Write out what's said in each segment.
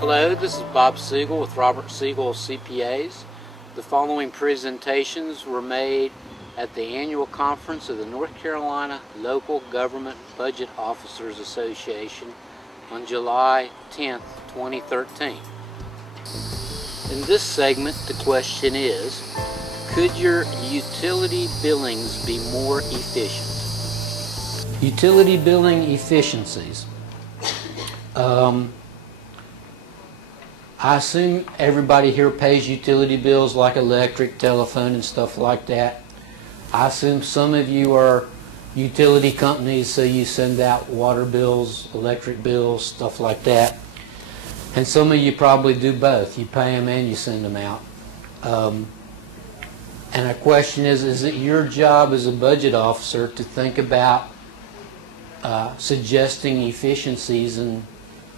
Hello, this is Bob Segal with Robert Segal CPAs. The following presentations were made at the annual conference of the North Carolina Local Government Budget Officers Association on July 10th, 2013. In this segment, the question is, could your utility billings be more efficient? Utility billing efficiencies. I assume everybody here pays utility bills like electric, telephone, and stuff like that. I assume some of you are utility companies, so you send out water bills, electric bills, stuff like that. And some of you probably do both. You pay them and you send them out. And the question is it your job as a budget officer to think about suggesting efficiencies in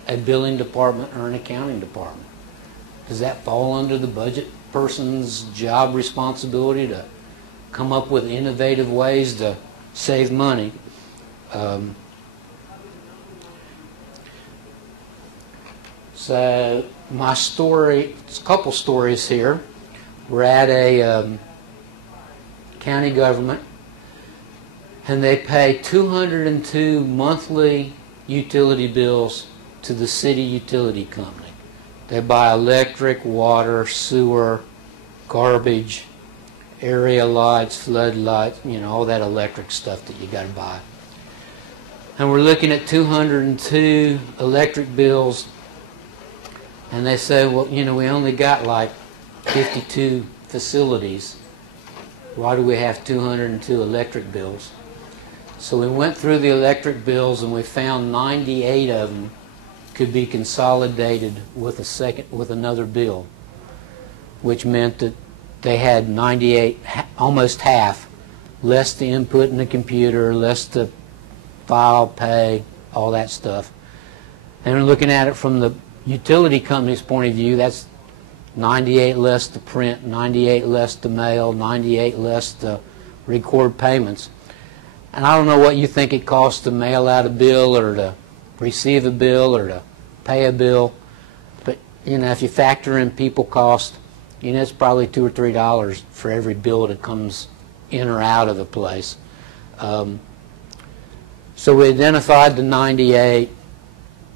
a billing department or an accounting department? Does that fall under the budget person's job responsibility to come up with innovative ways to save money? So my story, it's a couple stories here. We're at a county government, and they pay 202 monthly utility bills to the city utility company. They buy electric, water, sewer, garbage, area lights, flood lights, you know, all that electric stuff that you got to buy. And we're looking at 202 electric bills, and they say, well, you know, we only got like 52 facilities. Why do we have 202 electric bills? So we went through the electric bills and we found 98 of them could be consolidated with another bill, which meant that they had 98, almost half, less to input in the computer, less to file, pay, all that stuff. And we're looking at it from the utility company's point of view. That's 98 less to print, 98 less to mail, 98 less to record payments. And I don't know what you think it costs to mail out a bill or to receive a bill or to pay a bill, but you know, if you factor in people cost, you know, it's probably $2 or $3 for every bill that comes in or out of the place. So we identified the 98.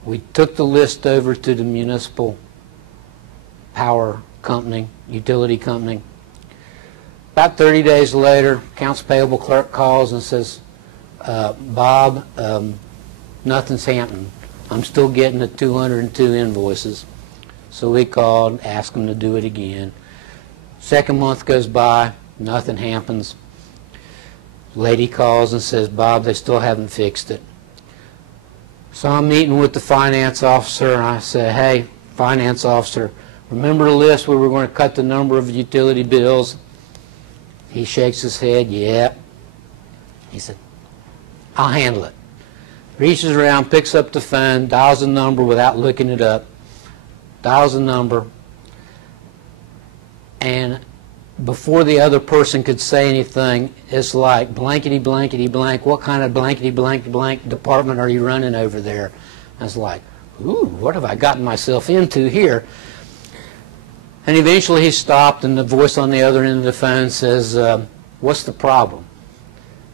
We took the list over to the municipal power company, utility company. About 30 days later, accounts payable clerk calls and says, Bob, nothing's happening. I'm still getting the 202 invoices. So we called, asked them to do it again. Second month goes by, nothing happens. Lady calls and says, Bob, they still haven't fixed it. So I'm meeting with the finance officer, and I say, hey, finance officer, remember the list where we're going to cut the number of utility bills? He shakes his head, yeah. He said, I'll handle it. Reaches around, picks up the phone, dials a number without looking it up, dials a number, and before the other person could say anything, it's like blankety blankety blank. What kind of blankety blank blank department are you running over there? I was like, ooh, what have I gotten myself into here? And eventually he stopped, and the voice on the other end of the phone says, what's the problem?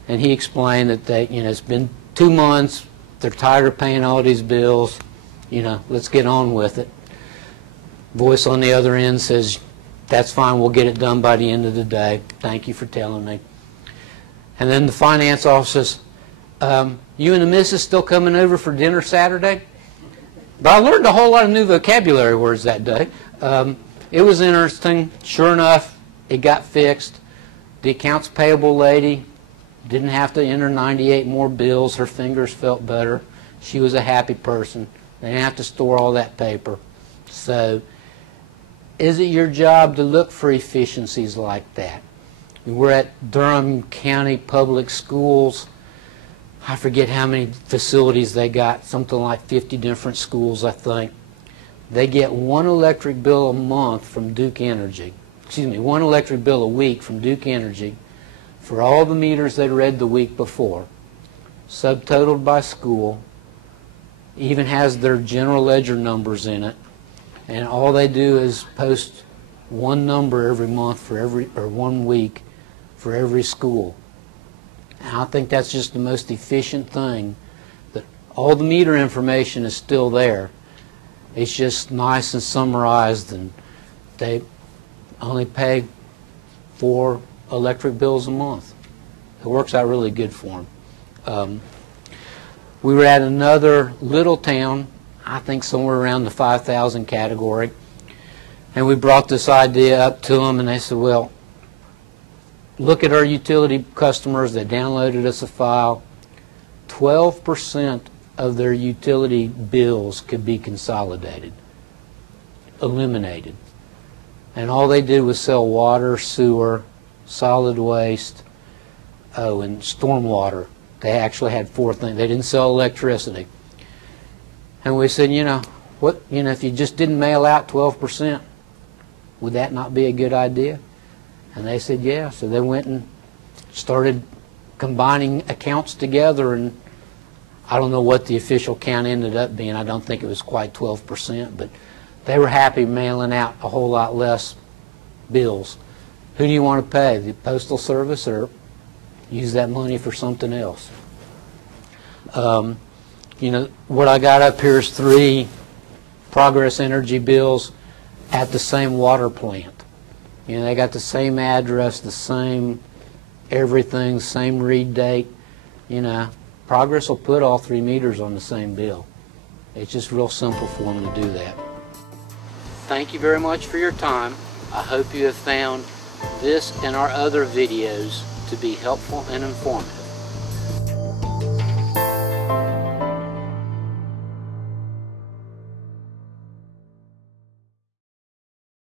And he explained that they, you know, it's been 2 months, they're tired of paying all these bills, you know, let's get on with it. Voice on the other end says, that's fine, we'll get it done by the end of the day. Thank you for telling me. And then the finance officer says, you and the missus still coming over for dinner Saturday? But I learned a whole lot of new vocabulary words that day. It was interesting. Sure enough, it got fixed. The accounts payable lady didn't have to enter 98 more bills. Her fingers felt better. She was a happy person. They didn't have to store all that paper. So is it your job to look for efficiencies like that? We're at Durham County Public Schools. I forget how many facilities they got, something like 50 different schools, I think. They get one electric bill a month from Duke Energy. Excuse me, one electric bill a week from Duke Energy for all the meters they read the week before, subtotaled by school, even has their general ledger numbers in it. and all they do is post one number every month for every, or 1 week for every school. And I think that's just the most efficient thing. That all the meter information is still there. It's just nice and summarized, and they only pay 4 electric bills a month. It works out really good for them. We were at another little town, I think somewhere around the 5,000 category, and we brought this idea up to them, and they said, well, look at our utility customers. They downloaded us a file. 12% of their utility bills could be consolidated, eliminated. And all they did was sell water, sewer, solid waste, and stormwater. They actually had 4 things. They didn't sell electricity. And we said, you know, if you just didn't mail out 12%, would that not be a good idea? And they said, yeah. So they went and started combining accounts together, and I don't know what the official count ended up being. I don't think it was quite 12%, but they were happy mailing out a whole lot less bills. Who do you want to pay, the Postal Service, or use that money for something else? You know, what I got up here is 3 Progress Energy bills at the same water plant. You know, they got the same address, the same everything, same read date. You know, Progress will put all 3 meters on the same bill. It's just real simple for them to do that. Thank you very much for your time. I hope you have found this and our other videos to be helpful and informative.